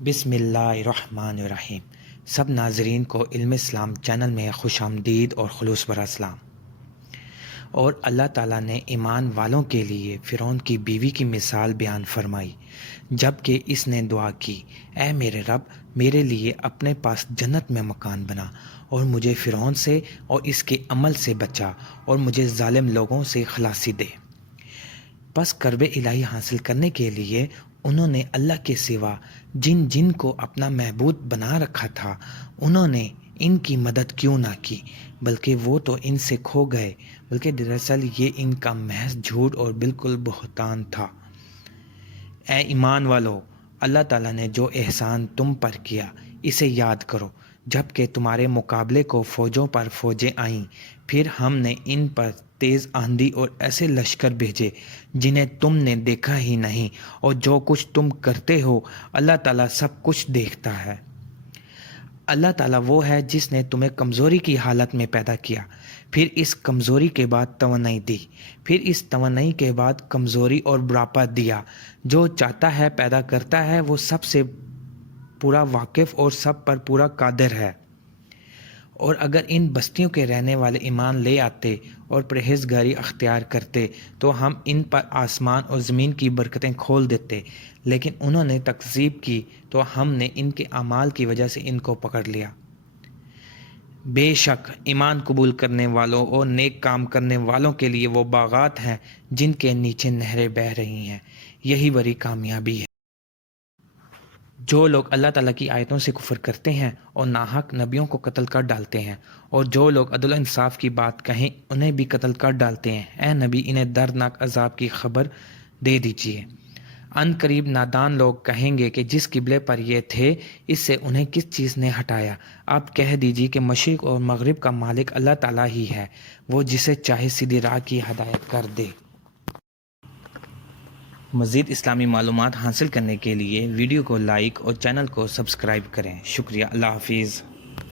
بسم اللہ الرحمن الرحیم۔ سب ناظرین کو علم اسلام چینل میں خوش آمدید اور خلوص برا سلام۔ اور اللہ تعالیٰ نے ایمان والوں کے لیے فرعون کی بیوی کی مثال بیان فرمائی، جب کہ اس نے دعا کی، اے میرے رب، میرے لیے اپنے پاس جنت میں مکان بنا اور مجھے فرعون سے اور اس کے عمل سے بچا اور مجھے ظالم لوگوں سے خلاصی دے۔ پس کرب الہی حاصل کرنے کے لیے انہوں نے اللہ کے سوا جن کو اپنا معبود بنا رکھا تھا، انہوں نے ان کی مدد کیوں نہ کی، بلکہ وہ تو ان سے کھو گئے، بلکہ دراصل یہ ان کا محض جھوٹ اور بالکل بہتان تھا۔ اے ایمان والو، اللہ تعالیٰ نے جو احسان تم پر کیا اسے یاد کرو، جب کہ تمہارے مقابلے کو فوجوں پر فوجیں آئیں، پھر ہم نے ان پر تیز آندھی اور ایسے لشکر بھیجے جنہیں تم نے دیکھا ہی نہیں، اور جو کچھ تم کرتے ہو اللہ تعالیٰ سب کچھ دیکھتا ہے۔ اللہ تعالیٰ وہ ہے جس نے تمہیں کمزوری کی حالت میں پیدا کیا، پھر اس کمزوری کے بعد توانائی دی، پھر اس توانائی کے بعد کمزوری اور بڑھاپا دیا۔ جو چاہتا ہے پیدا کرتا ہے، وہ سب سے پورا واقف اور سب پر پورا قادر ہے۔ اور اگر ان بستیوں کے رہنے والے ایمان لے آتے اور پرہیزگاری اختیار کرتے تو ہم ان پر آسمان اور زمین کی برکتیں کھول دیتے، لیکن انہوں نے تکذیب کی تو ہم نے ان کے اعمال کی وجہ سے ان کو پکڑ لیا۔ بے شک ایمان قبول کرنے والوں اور نیک کام کرنے والوں کے لیے وہ باغات ہیں جن کے نیچے نہریں بہہ رہی ہیں، یہی بڑی کامیابی ہے۔ جو لوگ اللہ تعالیٰ کی آیتوں سے کفر کرتے ہیں اور ناحق نبیوں کو قتل کر ڈالتے ہیں، اور جو لوگ عدل و انصاف کی بات کہیں انہیں بھی قتل کر ڈالتے ہیں، اے نبی انہیں دردناک عذاب کی خبر دے دیجیے۔ ان قریب نادان لوگ کہیں گے کہ جس قبلے پر یہ تھے اس سے انہیں کس چیز نے ہٹایا۔ آپ کہہ دیجیے کہ مشرق اور مغرب کا مالک اللہ تعالیٰ ہی ہے، وہ جسے چاہے سیدھی راہ کی ہدایت کر دے۔ مزید اسلامی معلومات حاصل کرنے کے لیے ویڈیو کو لائک اور چینل کو سبسکرائب کریں۔ شکریہ۔ اللہ حافظ۔